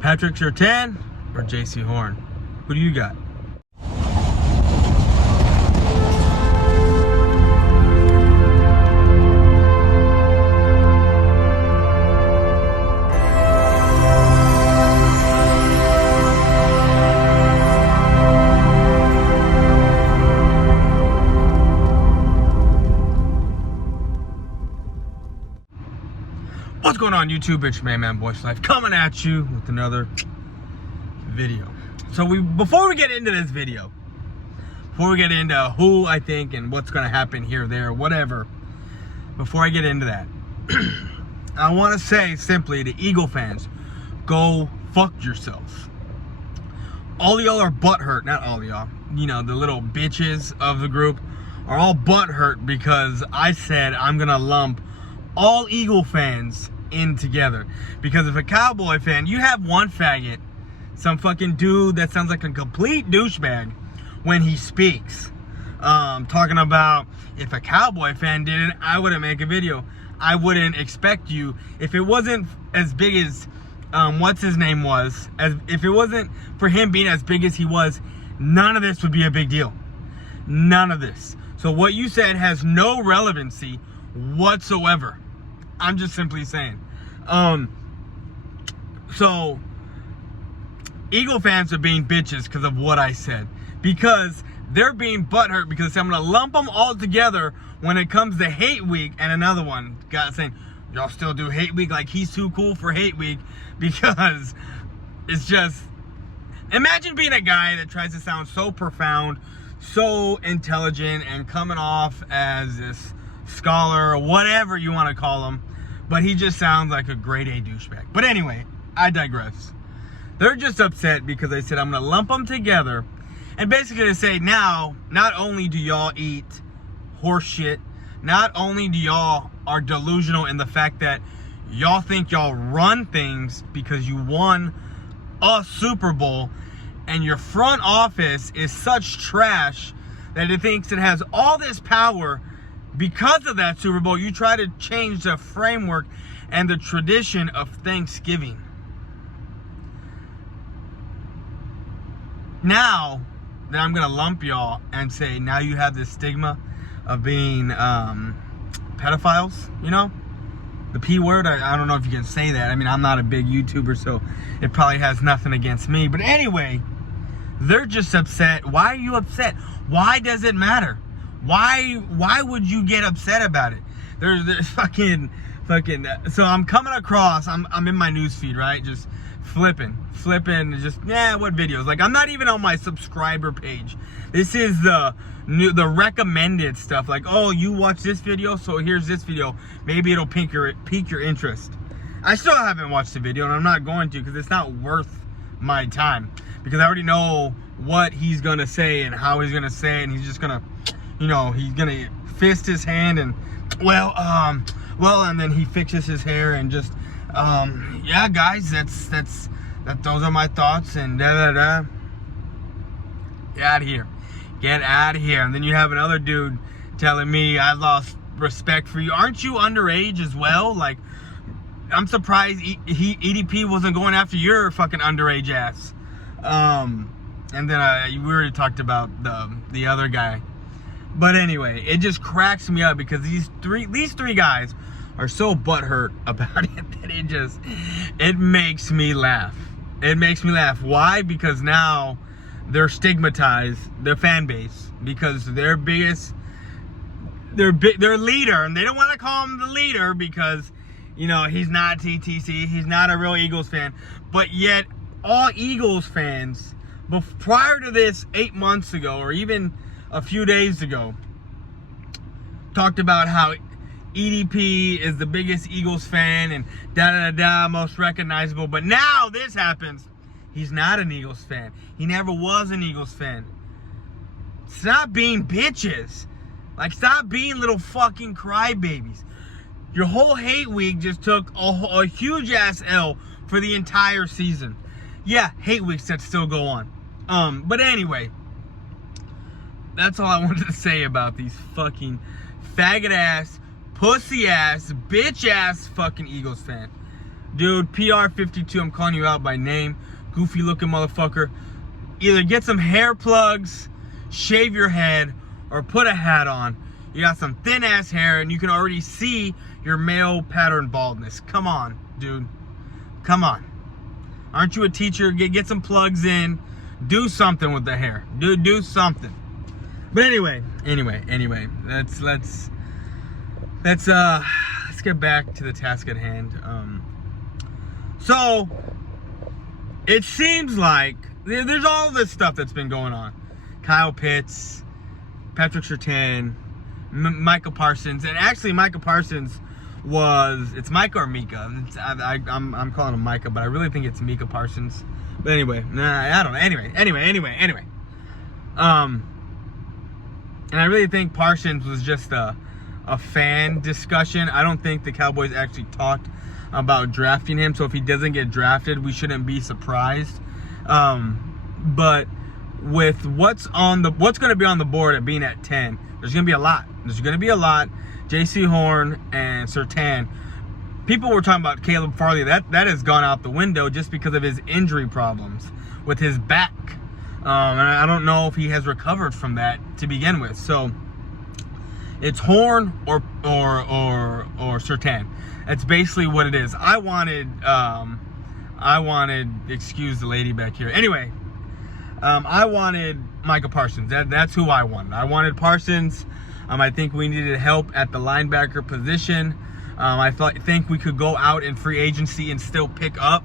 Patrick Surtain or JC Horn? Who do you got? What's going on YouTube? It's your man Boy's Life coming at you with another video. So before we get into this video, before we get into who I think and what's going to happen here, there, whatever, before I get into that, I want to say simply to Eagle fans, go fuck yourself. All of y'all are butthurt, not all of y'all, you know, the little bitches of the group are all butthurt because I said I'm going to lump all Eagle fans in together. Because if a Cowboy fan, you have one faggot, some fucking dude that sounds like a complete douchebag when he speaks, talking about if a Cowboy fan did it, I wouldn't make a video. I wouldn't expect you, if it wasn't as big as what's his name was, if it wasn't for him being as big as he was, none of this would be a big deal. None of this. So what you said has no relevancy whatsoever. I'm just simply saying. So Eagle fans are being bitches because of what I said, because they're being butthurt because I'm gonna lump them all together when it comes to Hate Week. And another one got saying y'all still do Hate Week, like he's too cool for Hate Week, because it's just, imagine being a guy that tries to sound so profound, so intelligent, and coming off as this scholar or whatever you want to call him, but he just sounds like a grade A douchebag. But anyway, I digress. They're just upset because I said I'm gonna lump them together, and basically to say now, not only do y'all eat horse shit, not only do y'all are delusional in the fact that y'all think y'all run things because you won a Super Bowl, and your front office is such trash that it thinks it has all this power. Because of that Super Bowl, you try to change the framework and the tradition of Thanksgiving. Now that I'm going to lump y'all and say, now you have this stigma of being pedophiles, you know? The P word, I don't know if you can say that. I mean, I'm not a big YouTuber, so it probably has nothing against me. But anyway, they're just upset. Why are you upset? Why does it matter? Why would you get upset about it? There's fucking, so I'm coming across, I'm in my news feed, right? Just flipping, just, what videos? Like, I'm not even on my subscriber page. This is the recommended stuff. Like, oh, you watch this video, so here's this video. Maybe it'll pique your interest. I still haven't watched the video, and I'm not going to, because it's not worth my time. Because I already know what he's gonna say and how he's gonna say it, and he's just gonna, you know, he's gonna fist his hand and, well, and then he fixes his hair and just, yeah, guys, those are my thoughts and da. Get out of here. Get out of here. And then you have another dude telling me I lost respect for you. Aren't you underage as well? Like, I'm surprised EDP wasn't going after your fucking underage ass. And then we already talked about the other guy. But anyway, it just cracks me up because these three guys are so butthurt about it that it makes me laugh. It makes me laugh. Why? Because now they're stigmatized, their fan base, because their leader, and they don't want to call him the leader because, you know, he's not TTC, he's not a real Eagles fan, but yet all Eagles fans, prior to this 8 months ago, or even a few days ago, talked about how EDP is the biggest Eagles fan and most recognizable. But now this happens. He's not an Eagles fan. He never was an Eagles fan. Stop being bitches. Like, stop being little fucking crybabies. Your whole Hate Week just took a huge ass L for the entire season. Yeah, Hate Weeks that still go on. But anyway, that's all I wanted to say about these fucking faggot ass, pussy ass, bitch ass fucking Eagles fan. Dude, PR52, I'm calling you out by name. Goofy looking motherfucker. Either get some hair plugs, shave your head, or put a hat on. You got some thin ass hair and you can already see your male pattern baldness. Come on, dude. Come on. Aren't you a teacher? Get some plugs in. Do something with the hair. Do something. But anyway. Let's get back to the task at hand. So it seems like there's all this stuff that's been going on. Kyle Pitts, Patrick Surtain, Micah Parsons, and actually Micah Parsons it's Micah or Mika. I'm calling him Micah, but I really think it's Micah Parsons. But anyway, I don't know. Anyway. And I really think Parsons was just a fan discussion. I don't think the Cowboys actually talked about drafting him. So if he doesn't get drafted, we shouldn't be surprised. But with what's going to be on the board at being at 10, there's going to be a lot. J.C. Horn and Surtain. People were talking about Caleb Farley. That has gone out the window just because of his injury problems with his back. And I don't know if he has recovered from that to begin with. So it's Horn or Surtain. That's basically what it is. I wanted, excuse the lady back here. Anyway, I wanted Micah Parsons. That's who I wanted. I wanted Parsons. I think we needed help at the linebacker position. I think we could go out in free agency and still pick up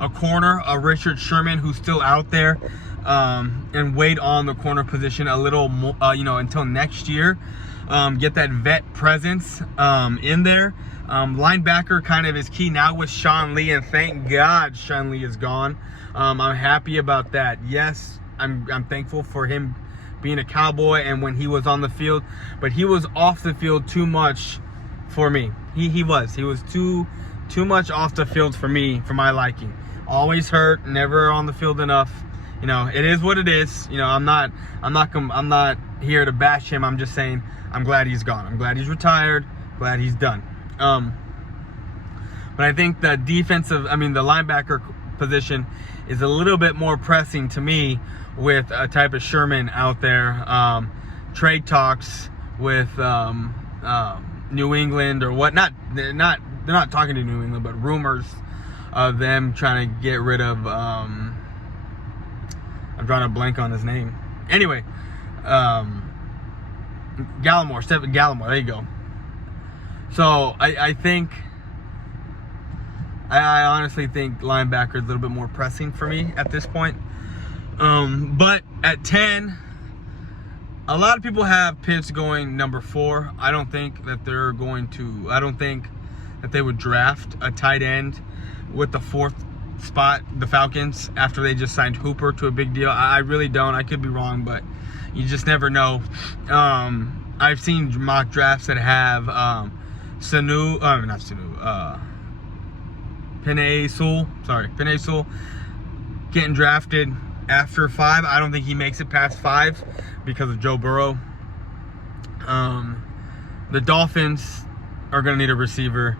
a corner, a Richard Sherman who's still out there, and wait on the corner position a little more, until next year. Get that vet presence in there. Linebacker kind of is key now with Sean Lee, and thank God Sean Lee is gone. I'm happy about that. Yes, I'm thankful for him being a Cowboy and when he was on the field, but he was off the field too much for me. He was too much off the field for me, for my liking. Always hurt, never on the field enough. It is what it is. I'm not here to bash him. I'm just saying I'm glad he's gone. I'm glad he's retired. Glad he's done. But I think the the linebacker position is a little bit more pressing to me with a type of Sherman out there. Trade talks with New England or whatnot. They're not talking to New England, but rumors of them trying to get rid of. I'm drawing a blank on his name. Anyway, Stephen Gallimore. There you go. So I honestly think linebacker is a little bit more pressing for me at this point. But at 10, a lot of people have Pitts going number 4. I don't think that they would draft a tight end with the 4th spot, the Falcons, after they just signed Hooper to a big deal. I really don't. I could be wrong, but you just never know. I've seen mock drafts that have Penei Sewell getting drafted after 5. I don't think he makes it past 5 because of Joe Burrow. The Dolphins are going to need a receiver.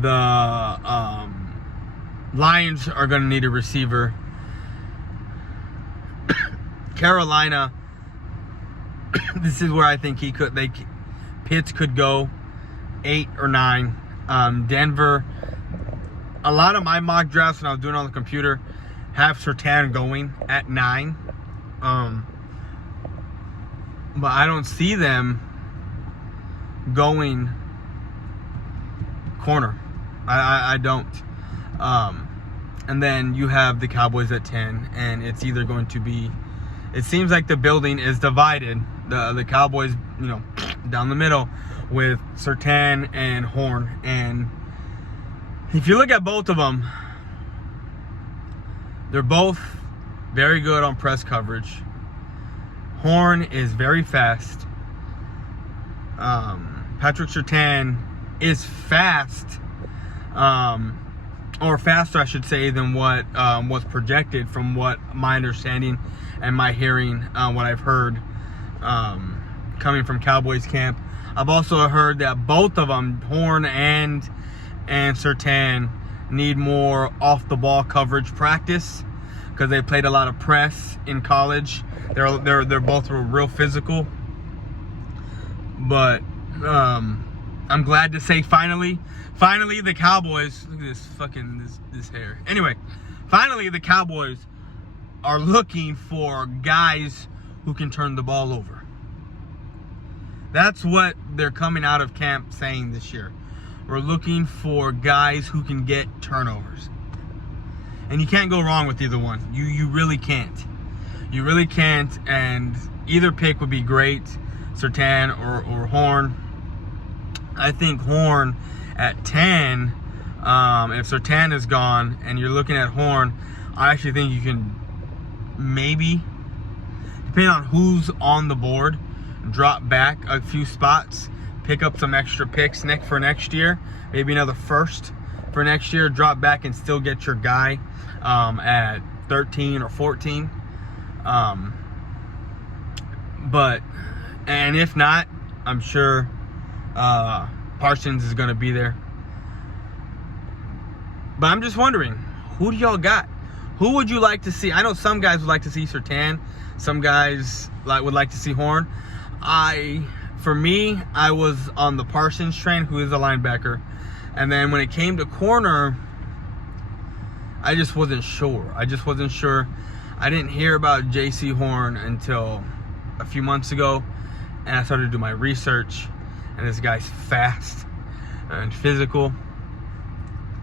The Lions are going to need a receiver. Carolina, this is where I think Pitts could go 8 or 9. Denver, a lot of my mock drafts when I was doing it on the computer have Surtain going at 9. But I don't see them going corner. I don't. And then you have the Cowboys at 10, and it's either going to be, it seems like the building is divided. The Cowboys, down the middle with Surtain and Horn. And if you look at both of them, they're both very good on press coverage. Horn is very fast. Patrick Surtain is fast, or faster, I should say, than what was projected from what my understanding and my hearing, what I've heard coming from Cowboys camp. I've also heard that both of them, Horn and Surtain, need more off-the-ball coverage practice because they played a lot of press in college. They're both real physical. But I'm glad to say finally the Cowboys, look at this fucking this hair. Anyway, finally the Cowboys are looking for guys who can turn the ball over. That's what they're coming out of camp saying this year. We're looking for guys who can get turnovers. And you can't go wrong with either one. You really can't. You really can't, and either pick would be great, Surtain or Horn. I think Horn at 10, if Surtain is gone and you're looking at Horn, I actually think you can maybe, depending on who's on the board, drop back a few spots, pick up some extra picks for next year, maybe another first for next year, drop back and still get your guy at 13 or 14. And if not, I'm sure Parsons is going to be there. But I'm just wondering, who do y'all got? Who would you like to see? I know some guys would like to see Surtain. Some guys would like to see Horn. For me, I was on the Parsons train, who is a linebacker. And then when it came to corner, I just wasn't sure. I didn't hear about J.C. Horn until a few months ago. And I started to do my research. And this guy's fast and physical.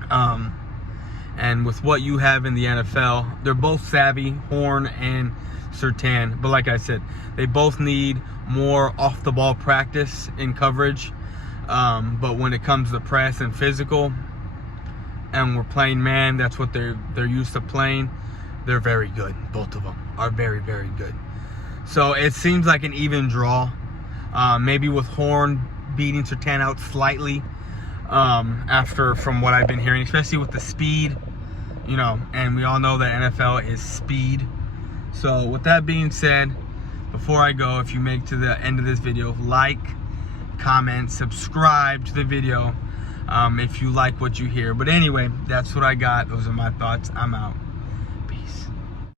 And with what you have in the NFL, they're both savvy, Horn and Surtain. But like I said, they both need more off-the-ball practice in coverage. But when it comes to press and physical, and we're playing man, that's what they're used to playing. They're very good. Both of them are very, very good. So it seems like an even draw. Maybe with Horn beating Surtain out slightly. From what I've been hearing, especially with the speed, and we all know that NFL is speed. So with that being said, before I go, if you make to the end of this video, like, comment, subscribe to the video if you like what you hear. But anyway, that's what I got. Those are my thoughts. I'm out.